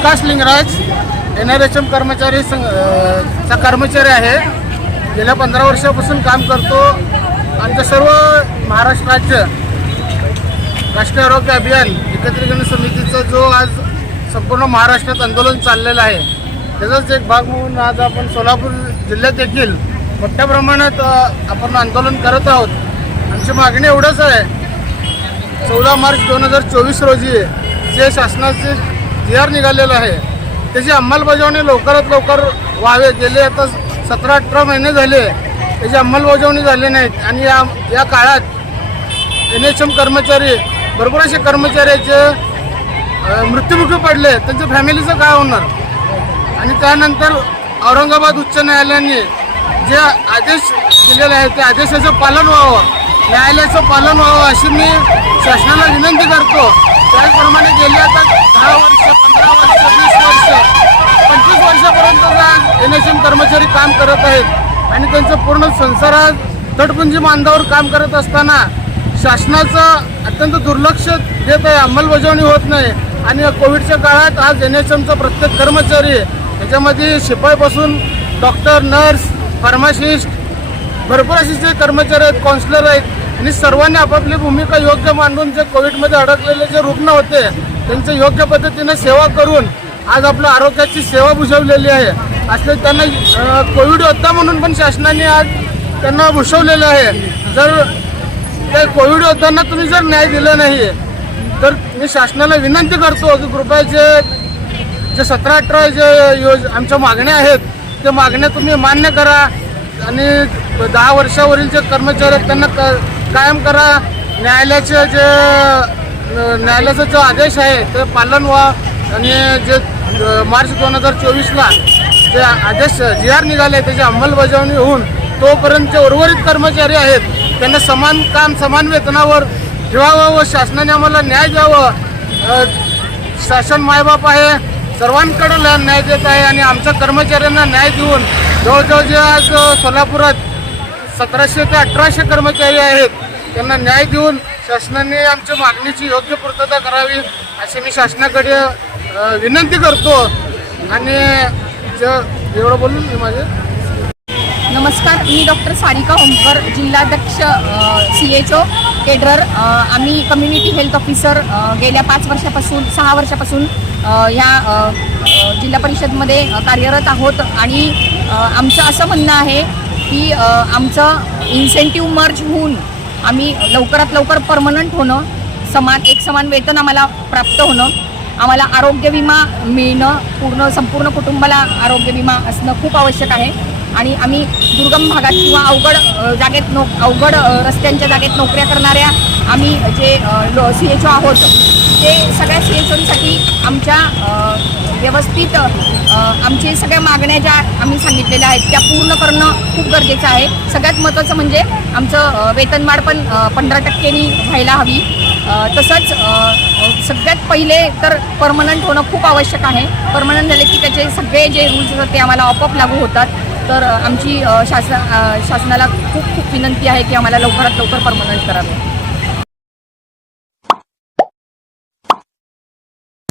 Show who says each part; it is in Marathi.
Speaker 1: Vikas Lingraj N R H M कर्मचारी संघ चा कर्मचारी आहे. गेल्या पंधरा वर्षापासून काम करतो. आमचं सर्व महाराष्ट्र राज्य राष्ट्रीय आरोग्य अभियान एकत्रीकरण समितीचं जो आज संपूर्ण महाराष्ट्रात आंदोलन चाललेलं आहे त्याचाच एक भाग म्हणून आज आपण सोलापूर जिल्ह्यात देखील मोठ्या प्रमाणात आपण आंदोलन करत आहोत. आमची मागणी एवढंच आहे. चौदा मार्च दोन हजार चोवीस रोजी जे शासनाचे जी आर निघालेलं आहे. त्याची अंमलबजावणी लवकरात लवकर व्हावे. गेले आता सतरा अठरा महिने झाले. त्याची अंमलबजावणी झाली नाहीत. आणि या या काळात एन एच एम कर्मचारी भरपूर असे कर्मचाऱ्याचे मृत्युमुखी पडले. त्यांच्या फॅमिलीचं काय होणार? आणि त्यानंतर औरंगाबाद उच्च न्यायालयाने जे आदेश दिलेले आहेत त्या आदेशाचं पालन व्हावं. न्यायालयाचं पालन व्हावं अशी मी शासनाला विनंती करतो. त्याचप्रमाणे गेले आता दहा वर्ष पंधरा वर्ष वीस वर्ष पंचवीस वर्षापर्यंत एन एस एम कर्मचारी काम करत आहेत. आणि त्यांचं पूर्ण संसार तटपुंजी मांदावर काम करत असताना शासनाचं अत्यंत दुर्लक्ष देत आहे अंमलबजावणी होत नाही. आणि कोविडच्या काळात आज एन एच एमचा प्रत्येक कर्मचारी याच्यामध्ये शिपाईपासून डॉक्टर नर्स फार्मासिस्ट भरपूर असे जे कर्मचारी आहेत काउन्सिलर आहेत आणि सर्वांनी आपापली भूमिका योग्य मांडून जे कोविडमध्ये अडकलेले जे रुग्ण होते त्यांचं योग्य पद्धतीने सेवा करून आज आपल्या आरोग्याची सेवा भूषवलेली आहे. असले त्यांना कोविड योद्धा म्हणून पण शासनाने आज त्यांना भूषवलेलं आहे. जर त्या कोविड योद्ध्यांना तुम्ही जर न्याय दिला नाही तर मी शासनाला विनंती करतो की कृपया जे जे सतरा अठरा जे योज आमच्या मागण्या आहेत त्या मागण्या तुम्ही मान्य करा. आणि दहा वर्षावरील जे कर्मचारी आहेत त्यांना क कायम करा. न्यायालयाचे जे न्यायालयाचा जो आदेश आहे ते पालन व्हा. आणि जे मार्च दोन हजार चोवीसला जे आदेश जी आर निघाले त्याची अंमलबजावणी होऊन तोपर्यंत जे उर्वरित कर्मचारी आहेत त्यांना समान काम समान वेतनावर ठेवावं व शासनाने आम्हाला न्याय द्यावं. शासन मायबाप आहे. सर्वांकडे न्याय देत आहे आणि आमच्या कर्मचाऱ्यांना न्याय देऊन जवळजवळ जे आज सोलापुरात सतराशे ते अठराशे कर्मचारी आहेत. त्यांना न्याय देऊन शासनाने आमच्या मागणीची योग्य पूर्तता करावी अशी मी शासनाकडे विनंती करतो. आणि ज- एवढं बोलून मी माझे
Speaker 2: नमस्कार मी डॉक्टर सारिका होमकर जिल्हाध्यक्ष सी एच ओ केडरर. आम्ही कम्युनिटी हेल्थ ऑफिसर गेल्या पाच वर्षापासून सहा वर्षापासून ह्या जिल्हा परिषदमध्ये कार्यरत आहोत. आणि आमचं असं म्हणणं आहे की आमचं इन्सेंटिव्ह मर्ज होऊन आम्ही लवकरात लवकर परमनंट होणं समान एक समान वेतन आम्हाला प्राप्त होणं आम्हाला आरोग्य विमा मिळणं पूर्ण संपूर्ण कुटुंबाला आरोग्य विमा असणं खूप आवश्यक आहे. आणि आम्ही दुर्गम भागात किंवा अवघड जागेत नो अवघड रस्त्यांच्या जागेत नोकऱ्या करणाऱ्या आम्ही जे सी एच ओ आहोत ते सगळ्या सी एच ओसाठी आमच्या व्यवस्थित आमचे सगळ्या मागण्या ज्या आम्ही सांगितलेल्या आहेत त्या पूर्ण करणं खूप गरजेचं आहे. सगळ्यात महत्त्वाचं म्हणजे आमचं वेतनवाढ पण पंधरा टक्क्यांनी व्हायला हवी. तसंच सगळ्यात पहिले तर परमनंट होणं खूप आवश्यक आहे. परमनंट झाले की त्याचे सगळे जे रूल्स असतात ते आम्हाला आपोआप लागू होतात. तर आमची शासना शासन शासनाला खूप खूप विनंती आहे की आम्हाला लवकरात लवकर परमनंट करावे.